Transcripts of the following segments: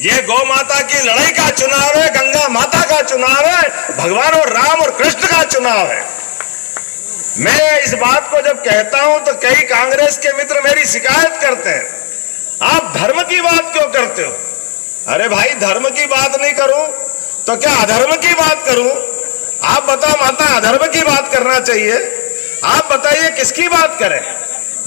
ये गौ माता की लड़ाई का चुनाव है, गंगा माता का चुनाव है, भगवान और राम और कृष्ण का चुनाव है। मैं इस बात को जब कहता हूं तो कई कांग्रेस के मित्र मेरी शिकायत करते हैं, आप धर्म की बात क्यों करते हो? अरे भाई, धर्म की बात नहीं करूं तो क्या अधर्म की बात करूं? आप बताओ माता, अधर्म की बात करना चाहिए? आप बताइए किसकी बात करें?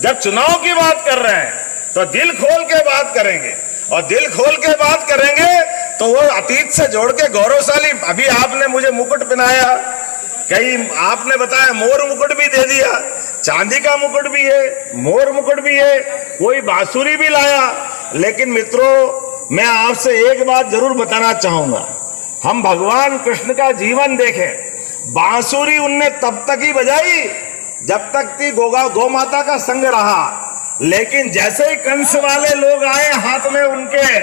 जब चुनाव की बात कर रहे हैं तो दिल खोल के बात करेंगे, और दिल खोल के बात करेंगे तो वो अतीत से जोड़ के गौरवशाली। अभी आपने मुझे मुकुट पहनाया, कई आपने बताया मोर मुकुट भी दे दिया, चांदी का मुकुट भी है, मोर मुकुट भी है, कोई बांसुरी भी लाया। लेकिन मित्रों, मैं आपसे एक बात जरूर बताना चाहूंगा, हम भगवान कृष्ण का जीवन देखें। बांसुरी उनने तब तक ही बजाई जब तक की गौ माता का संग रहा, लेकिन जैसे ही कंस वाले लोग आए हाथ में उनके,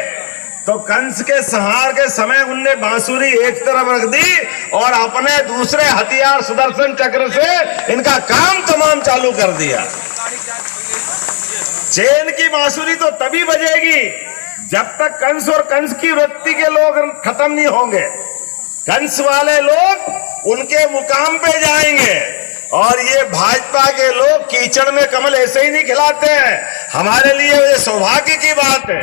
तो कंस के संहार के समय उनने बांसुरी एक तरफ रख दी और अपने दूसरे हथियार सुदर्शन चक्र से इनका काम तमाम चालू कर दिया। चैन की बांसुरी तो तभी बजेगी जब तक कंस और कंस की वृत्ति के लोग खत्म नहीं होंगे। कंस वाले लोग उनके मुकाम पे जाएंगे, और ये भाजपा के लोग कीचड़ में कमल ऐसे ही नहीं खिलाते हैं। हमारे लिए ये सौभाग्य की बात है।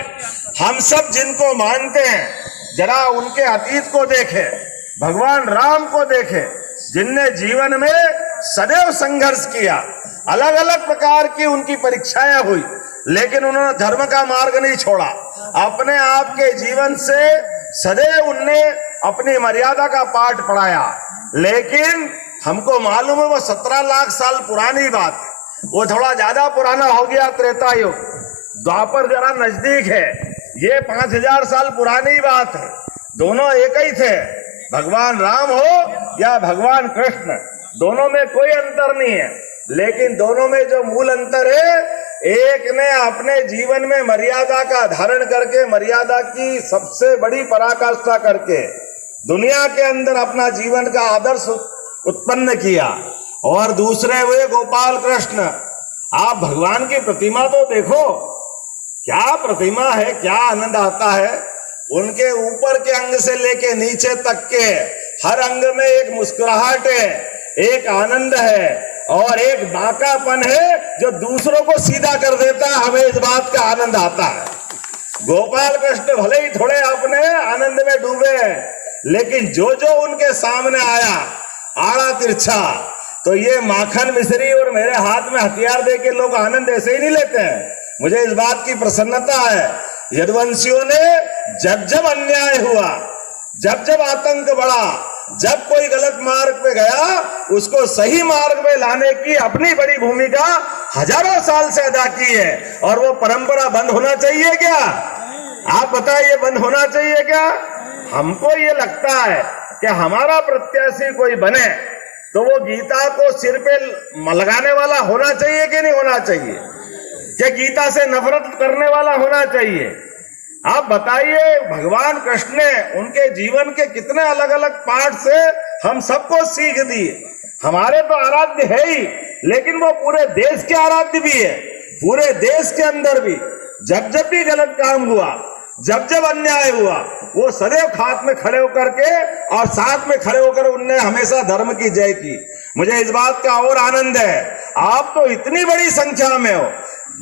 हम सब जिनको मानते हैं, जरा उनके अतीत को देखें, भगवान राम को देखें, जिनने जीवन में सदैव संघर्ष किया। अलग अलग प्रकार की उनकी परीक्षाएं हुई, लेकिन उन्होंने धर्म का मार्ग नहीं छोड़ा। अपने आप के जीवन से सदैव उनने अपनी मर्यादा का पाठ पढ़ाया। लेकिन हमको मालूम है वो 17 लाख साल पुरानी बात है, वो थोड़ा ज्यादा पुराना हो गया त्रेता युग। द्वापर जरा नजदीक है, ये 5000 साल पुरानी बात है। दोनों एक ही थे, भगवान राम हो या भगवान कृष्ण, दोनों में कोई अंतर नहीं है। लेकिन दोनों में जो मूल अंतर है, एक ने अपने जीवन में मर्यादा का धारण करके, मर्यादा की सबसे बड़ी पराकाष्ठा करके दुनिया के अंदर अपना जीवन का आदर्श उत्पन्न किया, और दूसरे हुए गोपाल कृष्ण। आप भगवान की प्रतिमा तो देखो, क्या प्रतिमा है, क्या आनंद आता है। उनके ऊपर के अंग से लेके नीचे तक के हर अंग में एक मुस्कुराहट है, एक आनंद है, और एक बांकापन है जो दूसरों को सीधा कर देता है। हमें इस बात का आनंद आता है। गोपाल कृष्ण भले ही थोड़े अपने आनंद में डूबे हैं, लेकिन जो जो उनके सामने आया आड़ा तिरछा, तो ये माखन मिश्री और मेरे हाथ में हथियार दे के लोग आनंद ऐसे ही नहीं लेते हैं। मुझे इस बात की प्रसन्नता है, यदुवंशियों ने जब जब अन्याय हुआ, जब जब आतंक बढ़ा, जब कोई गलत मार्ग पे गया, उसको सही मार्ग में लाने की अपनी बड़ी भूमिका हजारों साल से अदा की है। और वो परंपरा बंद होना चाहिए क्या? आप बताइए, बंद होना चाहिए क्या? हमको ये लगता है कि हमारा प्रत्याशी कोई बने तो वो गीता को सिर पे लगाने वाला होना चाहिए कि नहीं होना चाहिए? क्या गीता से नफरत करने वाला होना चाहिए? आप बताइए, भगवान कृष्ण ने उनके जीवन के कितने अलग अलग पार्ट से हम सबको सीख दी। हमारे तो आराध्य है ही, लेकिन वो पूरे देश के आराध्य भी है। पूरे देश के अंदर भी जब जब भी गलत काम हुआ, जब जब अन्याय हुआ, वो सदैव खात में खड़े होकर के और साथ में खड़े होकर उनने हमेशा धर्म की जय की। मुझे इस बात का और आनंद है, आप तो इतनी बड़ी संख्या में हो।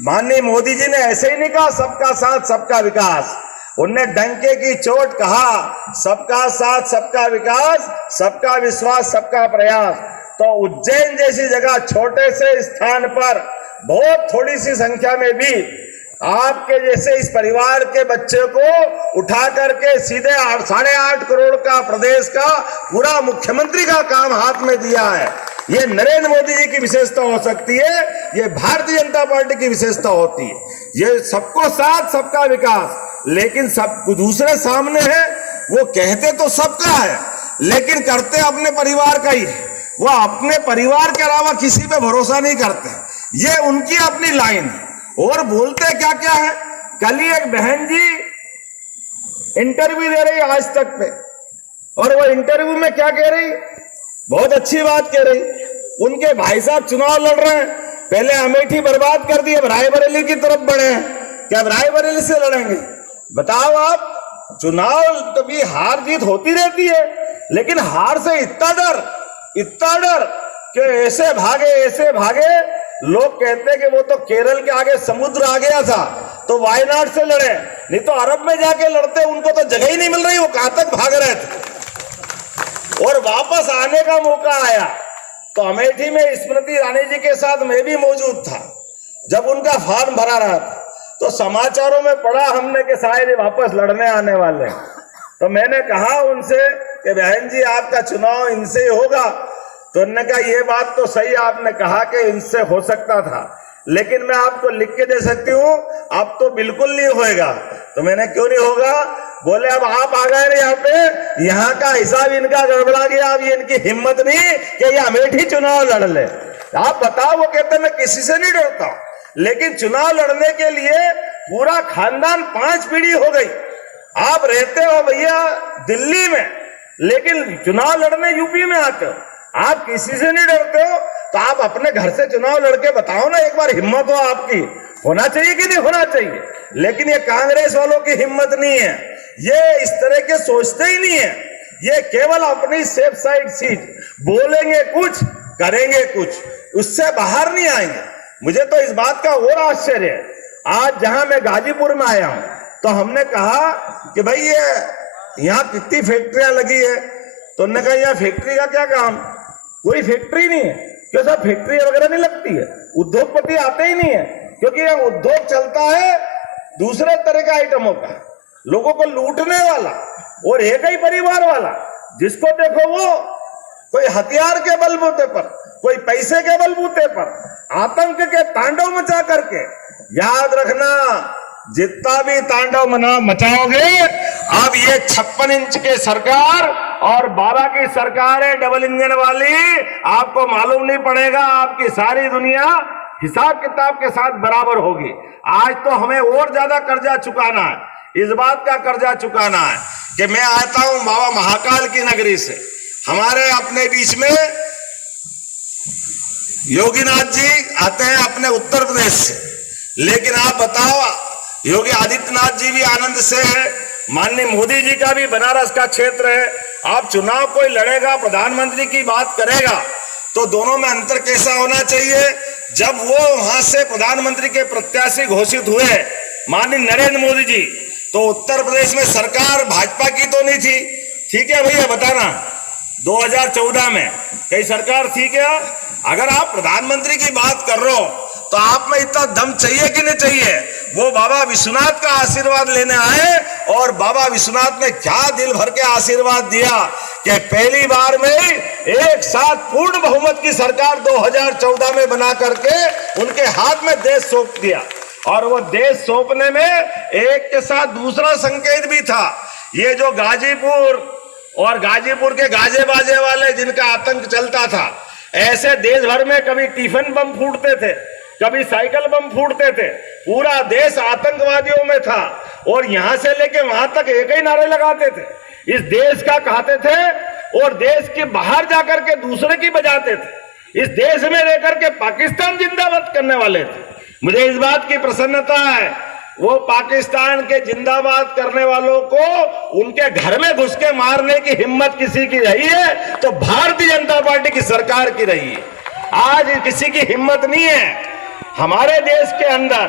माननीय मोदी जी ने ऐसे ही नहीं कहा सबका साथ सबका विकास, उनने डंके की चोट कहा सबका साथ सबका विकास, सबका विश्वास सबका प्रयास। तो उज्जैन जैसी जगह, छोटे से स्थान पर बहुत थोड़ी सी संख्या में भी आपके जैसे इस परिवार के बच्चे को उठा करके सीधे 8.5 करोड़ का प्रदेश का पूरा मुख्यमंत्री का काम हाथ में दिया है। ये नरेंद्र मोदी जी की विशेषता हो सकती है, ये भारतीय जनता पार्टी की विशेषता होती है। ये सबको साथ सबका विकास, लेकिन सब दूसरे सामने है, वो कहते तो सबका है लेकिन करते अपने परिवार का ही। वो अपने परिवार के अलावा किसी पे भरोसा नहीं करते, ये उनकी अपनी लाइन है। और बोलते क्या क्या है। कल ही एक बहन जी इंटरव्यू दे रही आज तक पे, और वो इंटरव्यू में क्या कह रही, बहुत अच्छी बात कह रही। उनके भाई साहब चुनाव लड़ रहे हैं, पहले अमेठी बर्बाद कर दी, अब रायबरेली की तरफ बढ़े हैं, क्या अब रायबरेली से लड़ेंगे? बताओ आप, चुनाव कभी हार जीत होती रहती है, लेकिन हार से इतना डर कि ऐसे भागे। लोग कहते हैं कि वो तो केरल के आगे समुद्र आ गया था तो वायनाड से लड़े, नहीं तो अरब में जाके लड़ते, उनको तो जगह ही नहीं मिल रही, वो कहां तक भाग रहे थे। और वापस आने का मौका आया तो अमेठी में स्मृति ईरानी जी के साथ मैं भी मौजूद था जब उनका फॉर्म भरा रहा था। तो समाचारों में पढ़ा हमने कि शायद वापस लड़ने आने वाले हैं। तो मैंने कहा उनसे कि बहन जी आपका चुनाव इनसे ही होगा। तो उन्होंने कहा ये बात तो सही आपने कहा कि इनसे हो सकता था, लेकिन मैं आपको लिख के दे सकती हूँ अब तो बिल्कुल नहीं होएगा। तो मैंने क्यों नहीं होगा? बोले अब आप आ गए ना यहाँ पे, यहाँ का हिसाब इनका गड़बड़ा गया, अब ये इनकी हिम्मत नहीं कि ये अमेठी चुनाव लड़ ले। आप बताओ, वो कहते मैं किसी से नहीं डरता, लेकिन चुनाव लड़ने के लिए पूरा खानदान 5 पीढ़ी हो गई। आप रहते हो भैया दिल्ली में, लेकिन चुनाव लड़ने यूपी में आते हो, आप किसी से नहीं डरते हो, तो आप अपने घर से चुनाव लड़के बताओ ना, एक बार हिम्मत हो आपकी, होना चाहिए कि नहीं होना चाहिए। लेकिन ये कांग्रेस वालों की हिम्मत नहीं है, ये इस तरह के सोचते ही नहीं है, ये केवल अपनी सेफ साइड सीट, बोलेंगे कुछ करेंगे कुछ, उससे बाहर नहीं आएंगे। मुझे तो इस बात का और आश्चर्य है, आज जहां मैं गाजीपुर में आया हूं तो हमने कहा कि भाई ये यहाँ कितनी फैक्ट्रियां लगी है, तो उन्होंने कहा यहाँ फैक्ट्री का क्या काम, कोई फैक्ट्री नहीं है। क्यों साहब, फैक्ट्री वगैरह नहीं लगती है, उद्योगपति आते ही नहीं है, क्योंकि यहाँ उद्योग चलता है दूसरे तरह के आइटमों का, लोगों को लूटने वाला और एक ही परिवार वाला, जिसको देखो वो कोई हथियार के बलबूते पर, कोई पैसे के बलबूते पर आतंक के तांडव मचा करके। याद रखना, जितना भी तांडव मचाओगे, अब ये 56 इंच के सरकार और 12 की सरकार है डबल इंजन वाली, आपको मालूम नहीं पड़ेगा, आपकी सारी दुनिया हिसाब किताब के साथ बराबर होगी। आज तो हमें और ज्यादा कर्जा चुकाना है, इस बात का कर्जा चुकाना है कि मैं आता हूं बाबा महाकाल की नगरी से, हमारे अपने बीच में योगीनाथ जी आते हैं अपने उत्तर प्रदेश से, लेकिन आप बताओ योगी आदित्यनाथ जी भी आनंद से है, माननीय मोदी जी का भी बनारस का क्षेत्र है। आप चुनाव कोई लड़ेगा, प्रधानमंत्री की बात करेगा, तो दोनों में अंतर कैसा होना चाहिए? जब वो वहां से प्रधानमंत्री के प्रत्याशी घोषित हुए माननीय नरेंद्र मोदी जी, तो उत्तर प्रदेश में सरकार भाजपा की तो नहीं थी, ठीक है भैया बताना, 2014 में कई सरकार थी क्या? अगर आप प्रधानमंत्री की बात कर रहे हो तो आप में इतना दम चाहिए कि नहीं चाहिए? वो बाबा विश्वनाथ का आशीर्वाद लेने आए और बाबा विश्वनाथ ने क्या दिल भर के आशीर्वाद दिया कि पहली बार में एक साथ पूर्ण बहुमत की सरकार 2014 में बना करके उनके हाथ में देश सौंप दिया। और वो देश सौंपने में एक के साथ दूसरा संकेत भी था, ये जो गाजीपुर और गाजीपुर के गाजे बाजे वाले जिनका आतंक चलता था, ऐसे देश भर में कभी टिफिन बम फूटते थे, कभी साइकिल बम फूटते थे, पूरा देश आतंकवादियों में था, और यहां से लेके वहां तक एक ही नारे लगाते थे, इस देश का कहते थे और देश के बाहर जाकर के दूसरे की बजाते थे, इस देश में रहकर के पाकिस्तान जिंदाबाद करने वाले थे। मुझे इस बात की प्रसन्नता है, वो पाकिस्तान के जिंदाबाद करने वालों को उनके घर में घुस के मारने की हिम्मत किसी की रही है तो भारतीय जनता पार्टी की सरकार की रही है। आज किसी की हिम्मत नहीं है हमारे देश के अंदर